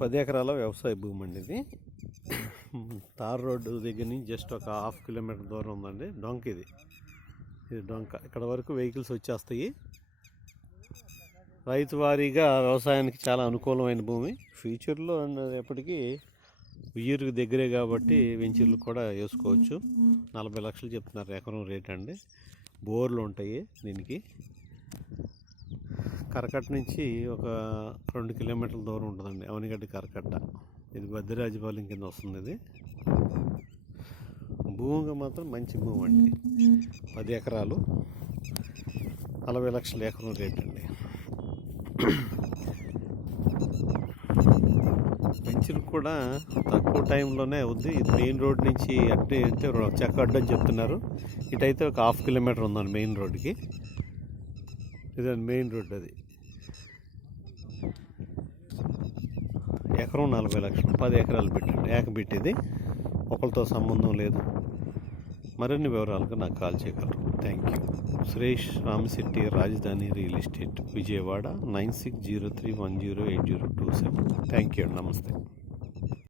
పది ఎకరాల వ్యవసాయ భూమి అండి ఇది. తార్ రోడ్డు దగ్గర నుంచి జస్ట్ ఒక హాఫ్ కిలోమీటర్ దూరం ఉందండి. డొంక ఇది. ఇది డొంక. ఇక్కడ వరకు వెహికల్స్ వచ్చేస్తాయి. రైతు వారీగా వ్యవసాయానికి చాలా అనుకూలమైన భూమి. ఫ్యూచర్లో ఎప్పటికీ ఉయ్యూరుకు దగ్గరే కాబట్టి వెంచర్లు కూడా వేసుకోవచ్చు. నలభై లక్షలు చెప్తున్నారు ఎకరం రేట్ అండి. బోర్లు ఉంటాయి దీనికి. కరకట్ట నుంచి ఒక రెండు కిలోమీటర్ల దూరం ఉంటుందండి. అవనిగడ్డ కరకట్ట. ఇది భద్రరాజపాలెం కింద వస్తుంది ఇది. భూమిగా మాత్రం మంచి భూమి అండి. పది ఎకరాలు. నలభై లక్షల ఎకరం రేట్ అండి. పెంచులు కూడా తక్కువ టైంలోనే అవుద్ది. ఇది మెయిన్ రోడ్ నుంచి అట్టే అంటే చెక్క అడ్డు అని చెప్తున్నారు. ఇటైతే ఒక హాఫ్ కిలోమీటర్ ఉందండి మెయిన్ రోడ్కి. ఇదండి మెయిన్ రోడ్ అది. ఎకరం నలభై లక్షలు పది ఎకరాలు పెట్టండి. ఏకబిట్ ఇది ఒకరితో సంబంధం లేదు. మరిన్ని వివరాలకు నాకు కాల్ చేయగలరు. Thank you. Suresh Ramashetti Rajadhani real estate Vijayawada nine six zero three one zero eight zero two seven. Thank you నమస్తే.